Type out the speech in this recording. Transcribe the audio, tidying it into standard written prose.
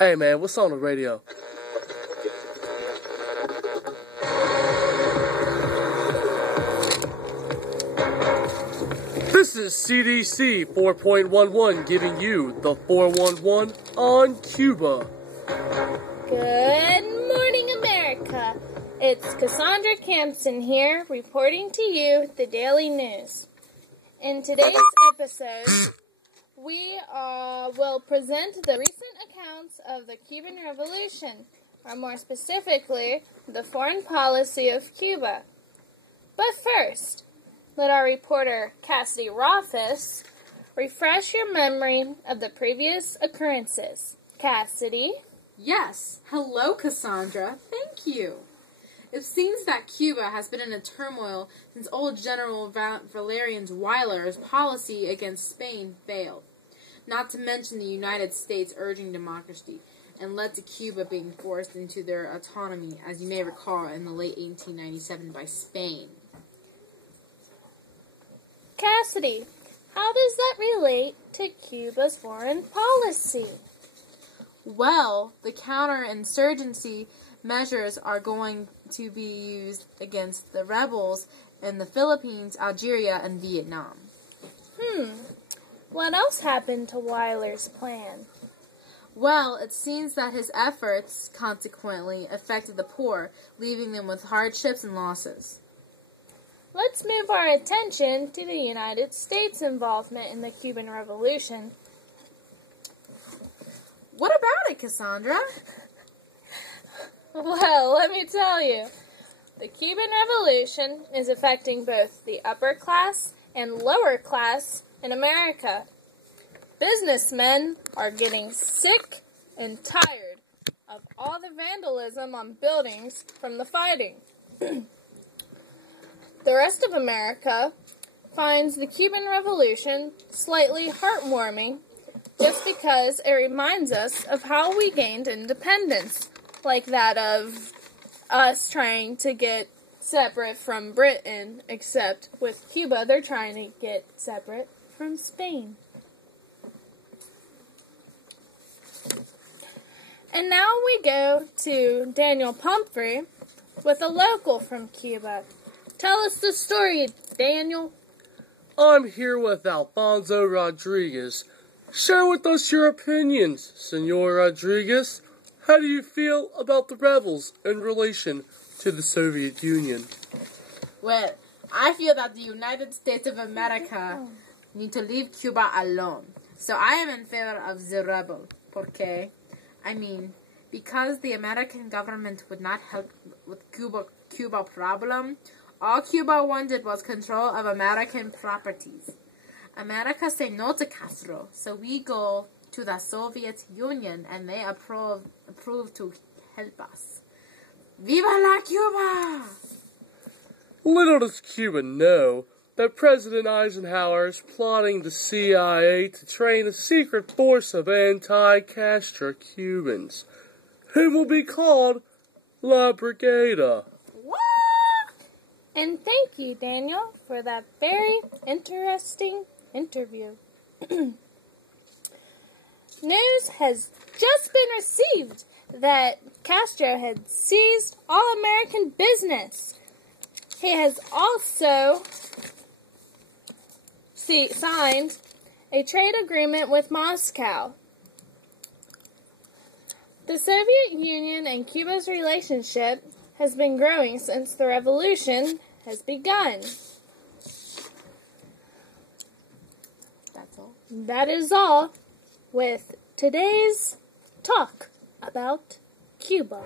Hey man, what's on the radio? This is CDC 4.11 giving you the 411 on Cuba. Good morning, America. It's Cassandra Campson here, reporting to you the Daily News. In today's episode, we will present the recent accounts of the Cuban Revolution, or more specifically, the foreign policy of Cuba. But first, let our reporter, Cassidy Rothfuss, refresh your memory of the previous occurrences. Cassidy? Yes. Hello, Cassandra. Thank you. It seems that Cuba has been in a turmoil since old General Valerian Weyler's policy against Spain failed, not to mention the United States urging democracy, and led to Cuba being forced into their autonomy, as you may recall, in the late 1897 by Spain. Cassidy, how does that relate to Cuba's foreign policy? Well, the counterinsurgency measures are going to be used against the rebels in the Philippines, Algeria, and Vietnam. What else happened to Weyler's plan? Well, it seems that his efforts, consequently, affected the poor, leaving them with hardships and losses. Let's move our attention to the United States' involvement in the Cuban Revolution. What about it, Cassandra? Well, let me tell you. The Cuban Revolution is affecting both the upper class and lower class in America. Businessmen are getting sick and tired of all the vandalism on buildings from the fighting. The rest of America finds the Cuban Revolution slightly heartwarming just because it reminds us of how we gained independence, like that of us trying to get separate from Britain, except with Cuba they're trying to get separate from Spain. And now we go to Daniel Pumphrey with a local from Cuba. Tell us the story, Daniel. I'm here with Alfonso Rodriguez. Share with us your opinions, Senor Rodriguez. How do you feel about the rebels in relation to the Soviet Union? Well, I feel that the United States of America need to leave Cuba alone. So I am in favor of the rebel. Because the American government would not help with Cuba problem. All Cuba wanted was control of American properties. America say no to Castro, so we go to the Soviet Union and they approve to help us. Viva la Cuba! Little does Cuba know that President Eisenhower is plotting the CIA to train a secret force of anti-Castro Cubans, who will be called La Brigada. And thank you, Daniel, for that very interesting interview. News has just been received that Castro had seized all American business. He has also signed a trade agreement with Moscow. The Soviet Union and Cuba's relationship has been growing since the revolution has begun. That's all. That is all with today's talk about Cuba.